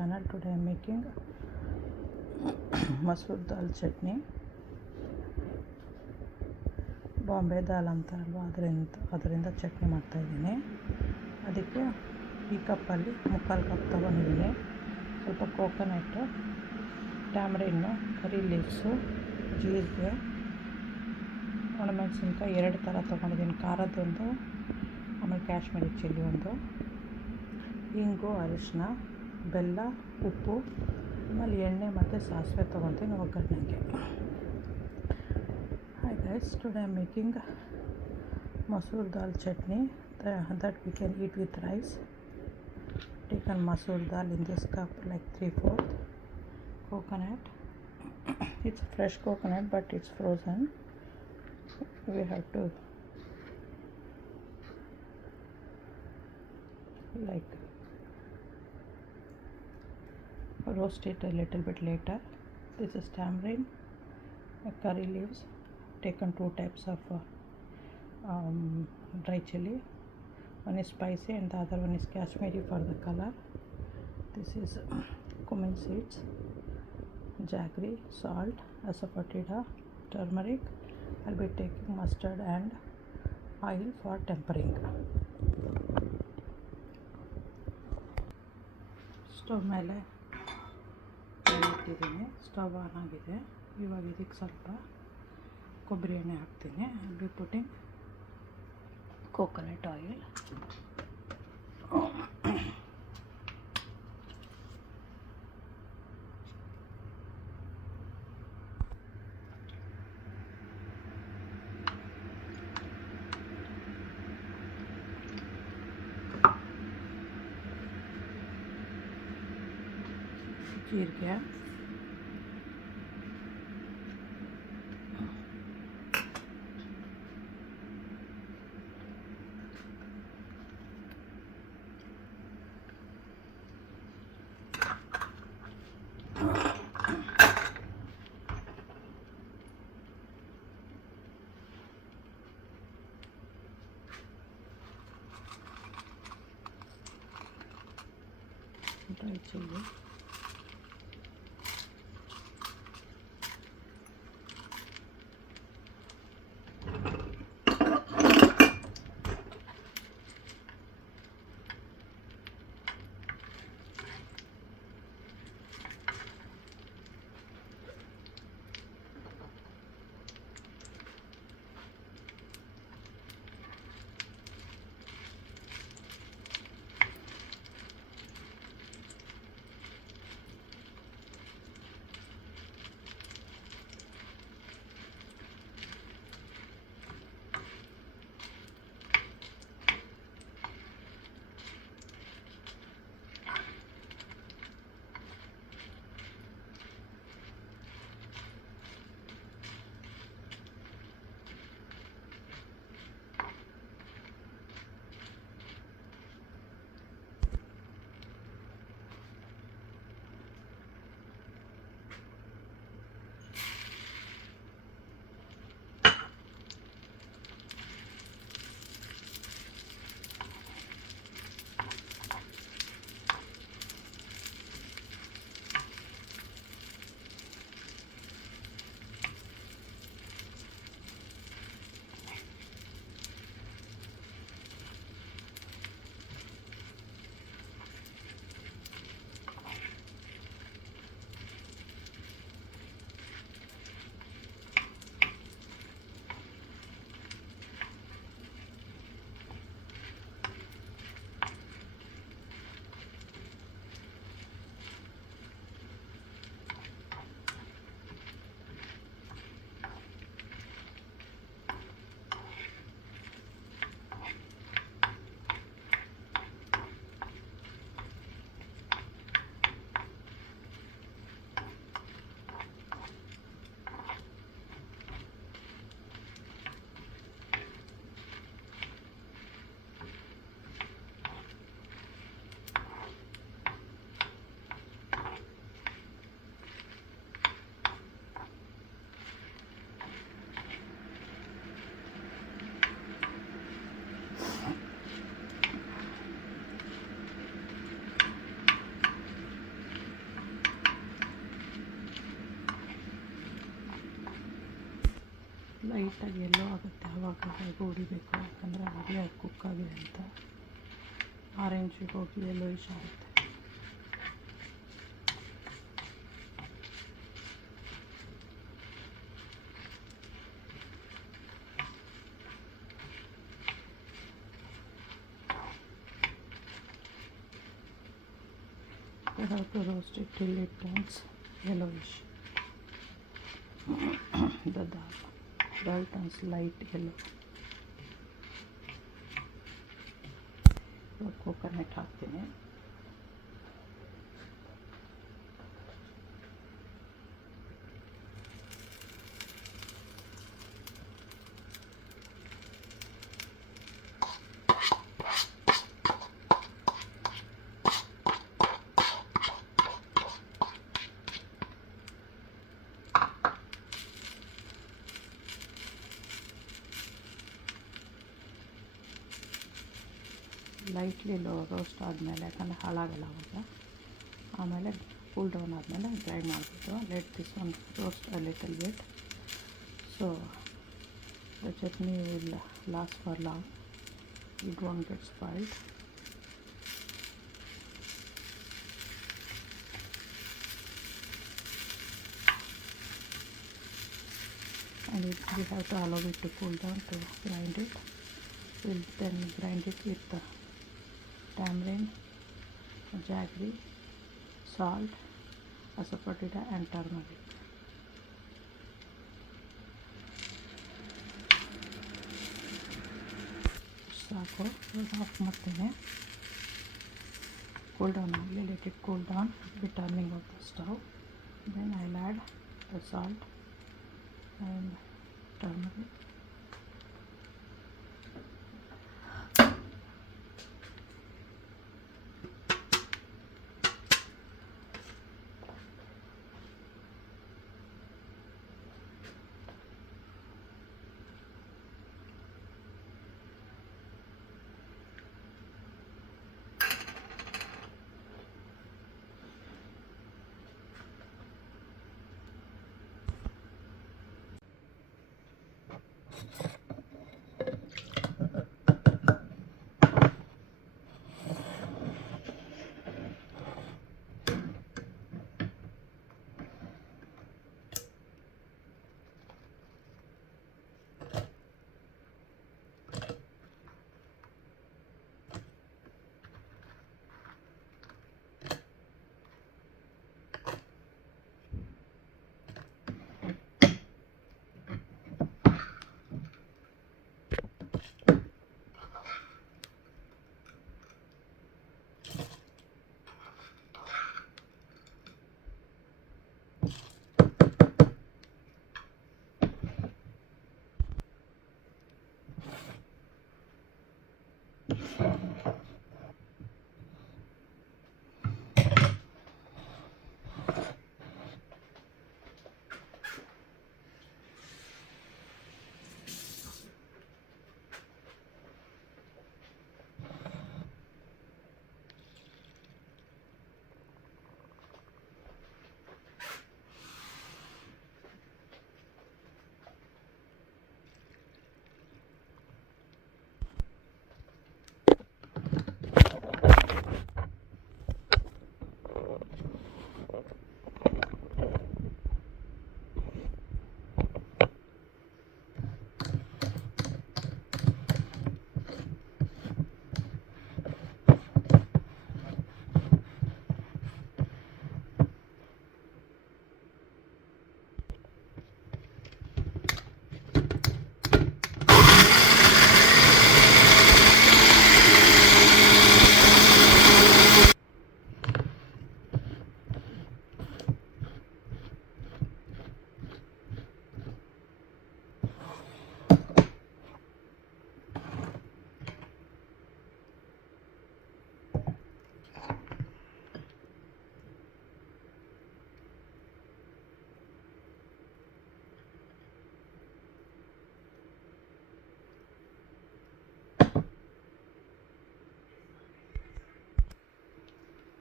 channel. Today I am making masoor dal chutney. Bombay ದಾಲ್ ಅಂತಾರಲ್ವ ಅದರಿಂದ ಚಟ್ನಿ ಮಾಡ್ತಾಯಿದ್ದೀನಿ. ಅದಕ್ಕೆ ಈ ಕಪ್ಪಲ್ಲಿ ಮುಕ್ಕಾಲು ಕಪ್ ತೊಗೊಂಡಿದ್ದೀನಿ. ಸ್ವಲ್ಪ ಕೋಕೋನಟ್ಟು, ಟ್ಯಾಮ್ರಿನ್ನು, ಕರಿ ಲೀವ್ಸು, ಜೀರಿಗೆ, ಒಣಮೆಣಸಿನ್ಕಾಯಿ 2 ಥರ ತೊಗೊಂಡಿದ್ದೀನಿ. ಖಾರದೊಂದು, ಆಮೇಲೆ ಕಾಶ್ಮೀರಿ ಚಿಲ್ಲಿ ಒಂದು, ಇಂಗು, ಅರಿಶಿನ, ಬೆಲ್ಲ, ಉಪ್ಪು, ಆಮೇಲೆ ಎಣ್ಣೆ ಮತ್ತು ಸಾಸಿವೆ ತೊಗೊತೀನಿ ಒಗ್ಗರಣೆಗೆ. Hi guys, today I am making masoor dal chutney that we can eat with rice. Taken masoor dal in this cup like 3/4. Coconut, it's fresh coconut but it's frozen. We have to like roast it a little bit later. This is tamarind, curry leaves, taken 2 types of dry chili. One is spicy and the other one is Kashmiri for the color. This is cumin seeds, jaggery, salt, asafoetida, turmeric. I'll be taking mustard and oil for tempering. Stove ಮೇಲೆ ಇಟ್ಟಿದ್ದೀನಿ. Stove on ಆಗಿದೆ. ಇವಾಗ ಇದಕ್ಕೆ ಸ್ವಲ್ಪ ಕೊಬ್ಬರಿ ಎಣ್ಣೆ ಹಾಕ್ತೀನಿ. I'll be putting coconut oil. ಜೀರಿಗೆ, ಡ್ರೈ ಚಿಲ್ಲಿ, ಲೈಟಾಗಿ ಎಲ್ಲೋ ಆಗುತ್ತೆ, ಆವಾಗ ಹೇಗೆ ಹೊಡಿಬೇಕು, ಯಾಕಂದರೆ ಆಗಲೇ ಕುಕ್ ಆಗಿದೆ ಅಂತ. ಆರೆಂಜಿಗೆ ಹೋಗಿ ಎಲ್ಲೋ ಇಶ್ ಆಗುತ್ತೆ. You have to roast it till it turns yellowish. The dal turns light yellow. ಇವಾಗ ಕೋಕೋನಟ್ ಹಾಕ್ತೀನಿ. ಲೈಟ್ಲಿ ರೋಸ್ಟ್ ಆದಮೇಲೆ, ಯಾಕಂದರೆ ಹಾಳಾಗಲ್ಲ ಅವಾಗ. ಆಮೇಲೆ ಕೂಲ್ ಡೌನ್ ಆದಮೇಲೆ ಗ್ರೈಂಡ್ ಮಾಡಿಬಿಟ್ಟು let this one roast a little bit, so the chutney will last for long, it won't get spoiled. And we have to allow it to cool down to grind it. We'll then grind it with the tamarind, jaggery, salt, asafoetida and turmeric. ಸಾಕು. Off ಮಾಡ್ತೇನೆ. Cool down ಆಗಲಿ, let it cool down, be turning off the stove. Then I will add the salt and turmeric.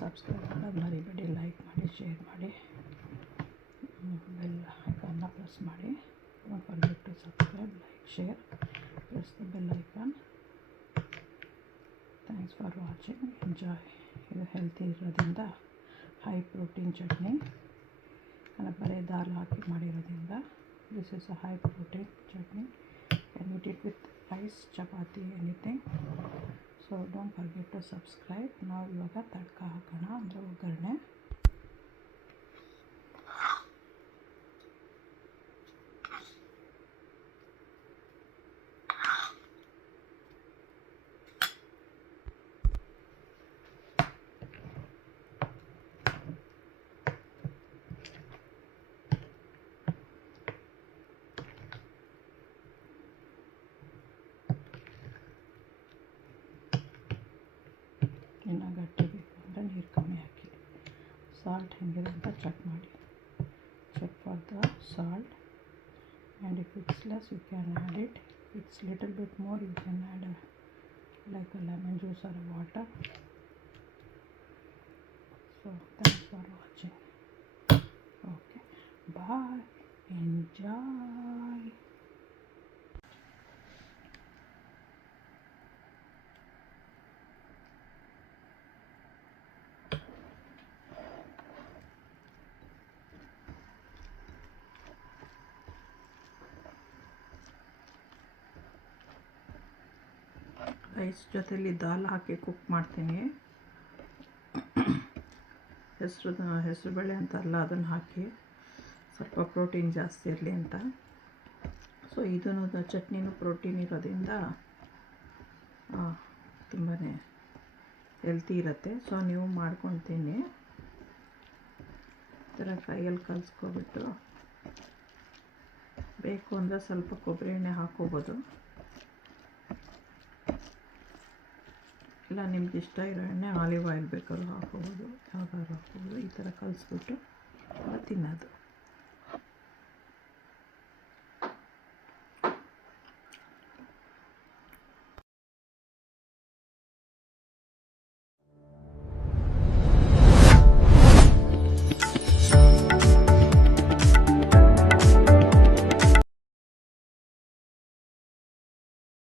Subscribe ಮಾಡೋದು ಮರಿಬೇಡಿ, ಲೈಕ್ ಮಾಡಿ, ಶೇರ್ ಮಾಡಿ, ಬೆಲ್ ಐಕಾನ್ನ ಪ್ರೆಸ್ ಮಾಡಿ. Don't forget to subscribe, like, share, press the bell icon. Thanks for watching. Enjoy. ಇದು healthy ಇರೋದ್ರಿಂದ high protein chutney, ಬರೀ ದಾಲ್ ಹಾಕಿ ಮಾಡಿರೋದ್ರಿಂದ this is a high protein chutney. Can eat it with rice, chapati, anything. So don't forget to subscribe. ನಾವು ಇವಾಗ ತಡ್ಕ ಹಾಕೋಣ, ಅಂದರೆ ಒಗ್ಗರಣೆ. ಇನ್ನು ಗಟ್ಟಿ ಬೇಕು ಅಂದರೆ ನೀರು ಕಮ್ಮಿ ಹಾಕಿ. ಸಾಲ್ಟ್ ಹೆಂಗಿದೆ ಅಂತ ಚೆಕ್ ಮಾಡಿ. Check for the salt, and if it's less you can add it. It's little bit more you can add like a lemon juice or water. So thanks for watching. Okay, bye. Enjoy. Rice ಜೊತೆಲಿ ದಾಲ್ ಹಾಕಿ ಕುಕ್ ಮಾಡ್ತೀನಿ. ಹೆಸರುಬೇಳೆ ಅಂತಾರಲ್ಲ, ಅದನ್ನು ಹಾಕಿ ಸ್ವಲ್ಪ ಪ್ರೋಟೀನ್ ಜಾಸ್ತಿ ಇರಲಿ ಅಂತ. ಸೊ ಇದೂ ಚಟ್ನಿನೂ ಪ್ರೋಟೀನ್ ಇರೋದ್ರಿಂದ ತುಂಬಾ ಹೆಲ್ತಿ ಇರುತ್ತೆ. ಸೊ ನೀವು ಮಾಡ್ಕೊಂಡು ತಿನ್ನಿ. ಈ ಥರ ಕೈಯಲ್ಲಿ ಕಲಿಸ್ಕೊಬಿಟ್ಟು, ಬೇಕು ಅಂದರೆ ಸ್ವಲ್ಪ ಕೊಬ್ಬರಿ ಎಣ್ಣೆ ಹಾಕ್ಕೋಬೋದು, ಇಲ್ಲ ನಿಮ್ಗೆ ಇಷ್ಟ ಇರೋ ಎಣ್ಣೆ, ಆಲಿವ್ ಆಯಿಲ್ ಬೇಕಾದ್ರೂ ಹಾಕ್ಕೋಬೋದು, ಯಾವ್ದಾದ್ರು ಹಾಕ್ಕೋಬೋದು. ಈ ಥರ ಕಲಿಸ್ಬಿಟ್ಟು ತಿನ್ನೋದು.